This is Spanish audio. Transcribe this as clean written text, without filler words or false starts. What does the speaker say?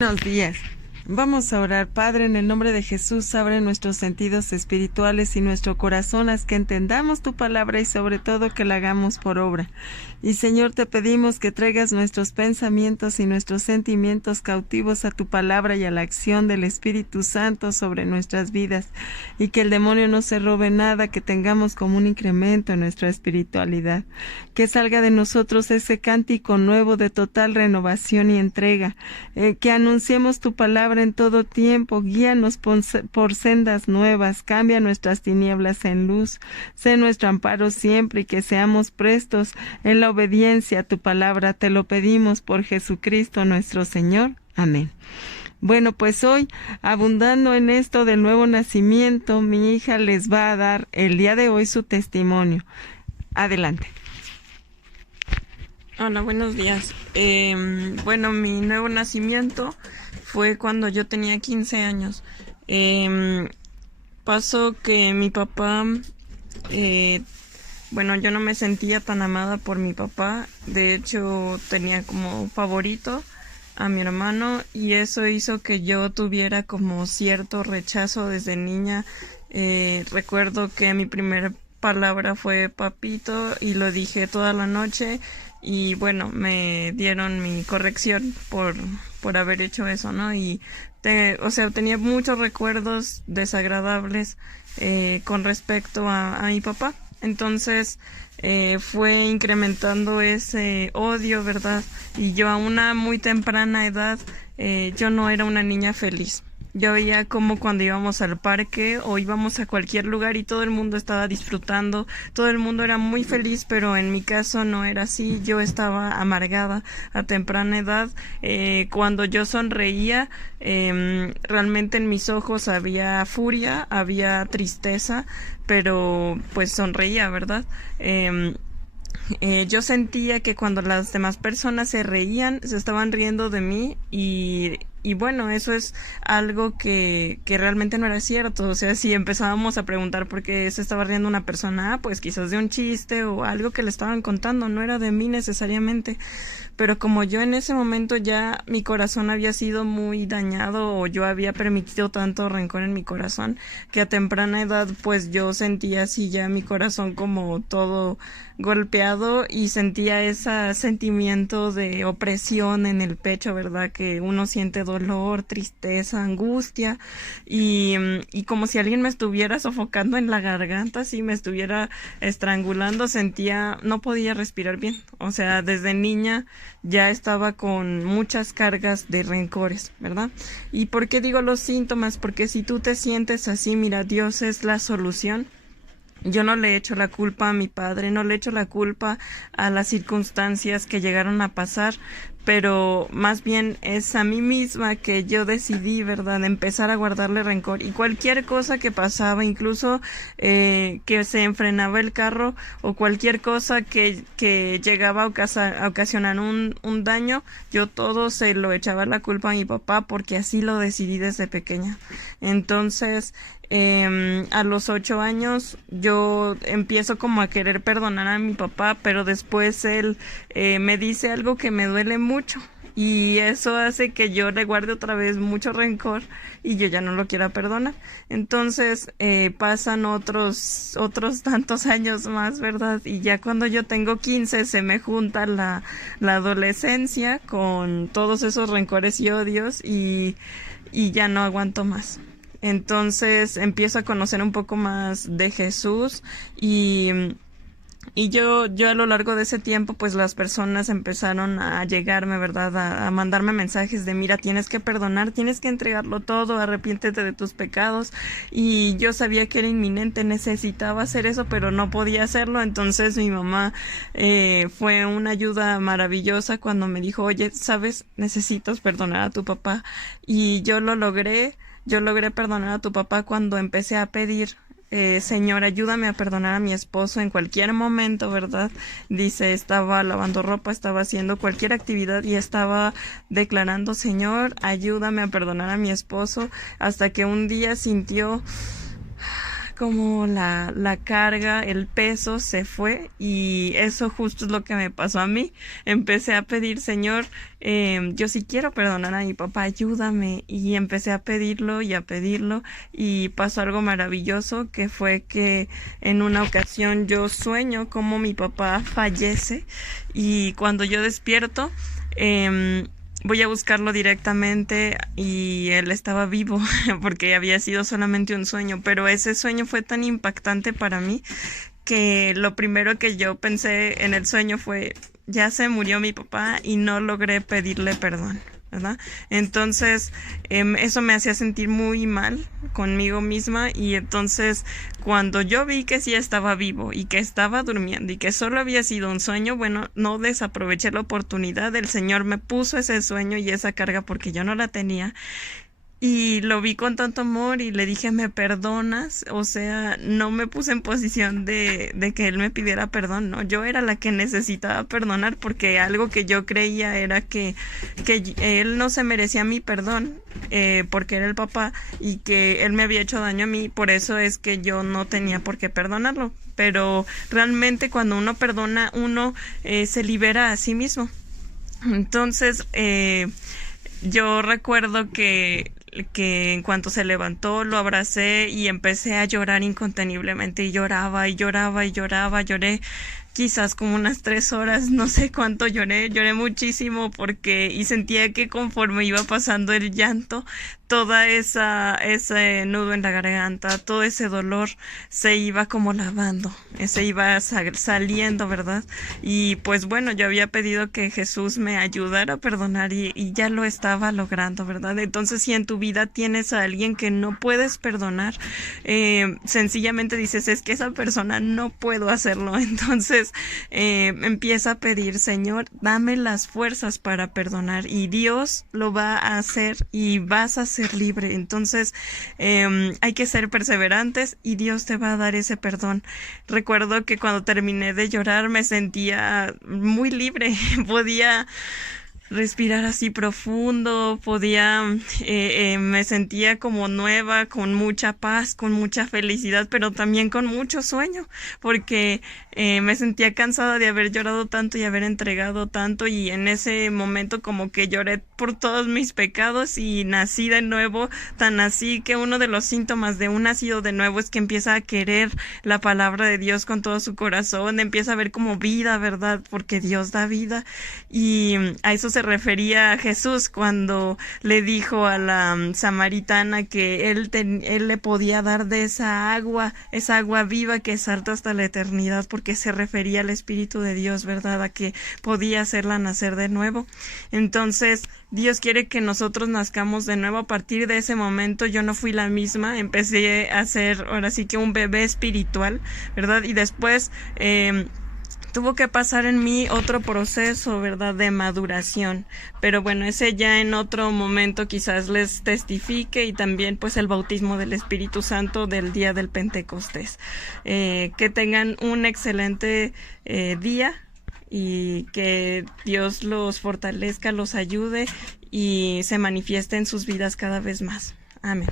Buenos días. Vamos a orar. Padre, en el nombre de Jesús, abre nuestros sentidos espirituales y nuestro corazón, haz que entendamos tu palabra y sobre todo que la hagamos por obra. Y Señor, te pedimos que traigas nuestros pensamientos y nuestros sentimientos cautivos a tu palabra y a la acción del Espíritu Santo sobre nuestras vidas, y que el demonio no se robe nada, que tengamos como un incremento en nuestra espiritualidad. Que salga de nosotros ese cántico nuevo de total renovación y entrega, que anunciemos tu palabra en todo tiempo, guíanos por sendas nuevas, cambia nuestras tinieblas en luz, sé nuestro amparo siempre y que seamos prestos en la obediencia a tu palabra. Te lo pedimos por Jesucristo nuestro Señor. Amén. Bueno, pues hoy, abundando en esto del nuevo nacimiento, mi hija les va a dar el día de hoy su testimonio. Adelante. Hola, buenos días. Bueno, mi nuevo nacimiento fue cuando yo tenía 15 años. Pasó que mi papá, bueno, yo no me sentía tan amada por mi papá. De hecho, tenía como favorito a mi hermano y eso hizo que yo tuviera como cierto rechazo desde niña. Recuerdo que mi primera palabra fue papito y lo dije toda la noche. Y bueno, me dieron mi corrección por haber hecho eso, ¿no? Y o sea, tenía muchos recuerdos desagradables con respecto a mi papá. Entonces fue incrementando ese odio, ¿verdad? Y yo a una muy temprana edad, yo no era una niña feliz. Yo veía como cuando íbamos al parque o íbamos a cualquier lugar y todo el mundo estaba disfrutando, todo el mundo era muy feliz, pero en mi caso no era así. Yo estaba amargada a temprana edad. Cuando yo sonreía, realmente en mis ojos había furia, había tristeza, pero pues sonreía, ¿verdad? Yo sentía que cuando las demás personas se reían, se estaban riendo de mí y bueno, eso es algo que realmente no era cierto. O sea, si empezábamos a preguntar por qué se estaba riendo una persona, pues quizás de un chiste o algo que le estaban contando, no era de mí necesariamente. Pero como yo en ese momento ya mi corazón había sido muy dañado o yo había permitido tanto rencor en mi corazón, que a temprana edad pues yo sentía así ya mi corazón como todo golpeado y sentía ese sentimiento de opresión en el pecho, ¿verdad? Que uno siente dolor, tristeza, angustia y como si alguien me estuviera sofocando en la garganta, si me estuviera estrangulando, sentía, no podía respirar bien. O sea, desde niña ya estaba con muchas cargas de rencores, ¿verdad? ¿Y por qué digo los síntomas? Porque si tú te sientes así, mira, Dios es la solución. Yo no le echo la culpa a mi padre, no le echo la culpa a las circunstancias que llegaron a pasar, pero más bien es a mí misma que yo decidí, ¿verdad?, empezar a guardarle rencor y cualquier cosa que pasaba, incluso que se enfrenaba el carro o cualquier cosa que llegaba a ocasionar un daño, yo todo se lo echaba la culpa a mi papá porque así lo decidí desde pequeña. Entonces, a los 8 años yo empiezo como a querer perdonar a mi papá, pero después él me dice algo que me duele mucho y eso hace que yo le guarde otra vez mucho rencor y yo ya no lo quiera perdonar. Entonces pasan otros tantos años más, ¿verdad? Y ya cuando yo tengo 15 se me junta la adolescencia con todos esos rencores y odios y ya no aguanto más. Entonces empiezo a conocer un poco más de Jesús y yo a lo largo de ese tiempo pues las personas empezaron a llegarme, ¿verdad? A mandarme mensajes de mira, tienes que perdonar, tienes que entregarlo todo, arrepiéntete de tus pecados y yo sabía que era inminente, necesitaba hacer eso pero no podía hacerlo. Entonces mi mamá fue una ayuda maravillosa cuando me dijo, oye, ¿sabes? Necesitas perdonar a tu papá y yo lo logré. Yo logré perdonar a tu papá cuando empecé a pedir, Señor, ayúdame a perdonar a mi esposo en cualquier momento, ¿verdad? Dice, estaba lavando ropa, estaba haciendo cualquier actividad y estaba declarando, Señor, ayúdame a perdonar a mi esposo, hasta que un día sintió como la carga, el peso se fue, y eso justo es lo que me pasó a mí. Empecé a pedir, Señor, yo sí quiero perdonar a mi papá, ayúdame, y empecé a pedirlo y pasó algo maravilloso, que fue que en una ocasión yo sueño como mi papá fallece, y cuando yo despierto, voy a buscarlo directamente y él estaba vivo porque había sido solamente un sueño, pero ese sueño fue tan impactante para mí que lo primero que yo pensé en el sueño fue: ya se murió mi papá y no logré pedirle perdón, ¿verdad? Entonces, eso me hacía sentir muy mal conmigo misma, y entonces cuando yo vi que sí estaba vivo y que estaba durmiendo y que solo había sido un sueño, bueno, no desaproveché la oportunidad. El Señor me puso ese sueño y esa carga porque yo no la tenía. Y lo vi con tanto amor y le dije: ¿me perdonas? O sea, no me puse en posición de que él me pidiera perdón, ¿no? Yo era la que necesitaba perdonar, porque algo que yo creía era que él no se merecía mi perdón, porque era el papá y que él me había hecho daño a mí, por eso es que yo no tenía por qué perdonarlo. Pero realmente cuando uno perdona, uno se libera a sí mismo. Entonces, yo recuerdo que en cuanto se levantó lo abracé y empecé a llorar inconteniblemente, y lloraba y lloraba y lloraba. Lloré quizás como unas 3 horas, no sé cuánto lloré muchísimo, y sentía que conforme iba pasando el llanto, toda ese nudo en la garganta, todo ese dolor se iba como lavando, se iba saliendo, ¿verdad? Y pues bueno, yo había pedido que Jesús me ayudara a perdonar, y ya lo estaba logrando, ¿verdad? Entonces, si en tu vida tienes a alguien que no puedes perdonar, sencillamente dices: es que esa persona no puedo hacerlo. Entonces, empieza a pedir: Señor, dame las fuerzas para perdonar, y Dios lo va a hacer y vas a ser libre. Entonces, hay que ser perseverantes y Dios te va a dar ese perdón. Recuerdo que cuando terminé de llorar me sentía muy libre, podía respirar así profundo, me sentía como nueva, con mucha paz, con mucha felicidad, pero también con mucho sueño, porque me sentía cansada de haber llorado tanto y haber entregado tanto, y en ese momento como que lloré por todos mis pecados y nací de nuevo, tan así que uno de los síntomas de un nacido de nuevo es que empieza a querer la palabra de Dios con todo su corazón, empieza a ver como vida, ¿verdad? Porque Dios da vida, y a eso se refería a Jesús cuando le dijo a la samaritana que él le podía dar de esa agua viva que salta hasta la eternidad, porque se refería al Espíritu de Dios, ¿verdad? A que podía hacerla nacer de nuevo. Entonces, Dios quiere que nosotros nazcamos de nuevo. A partir de ese momento yo no fui la misma, empecé a ser ahora sí que un bebé espiritual, ¿verdad? Y después tuvo que pasar en mí otro proceso, ¿verdad?, de maduración, pero bueno, ese ya en otro momento quizás les testifique, y también pues el bautismo del Espíritu Santo del día del Pentecostés. Que tengan un excelente día, y que Dios los fortalezca, los ayude y se manifieste en sus vidas cada vez más. Amén.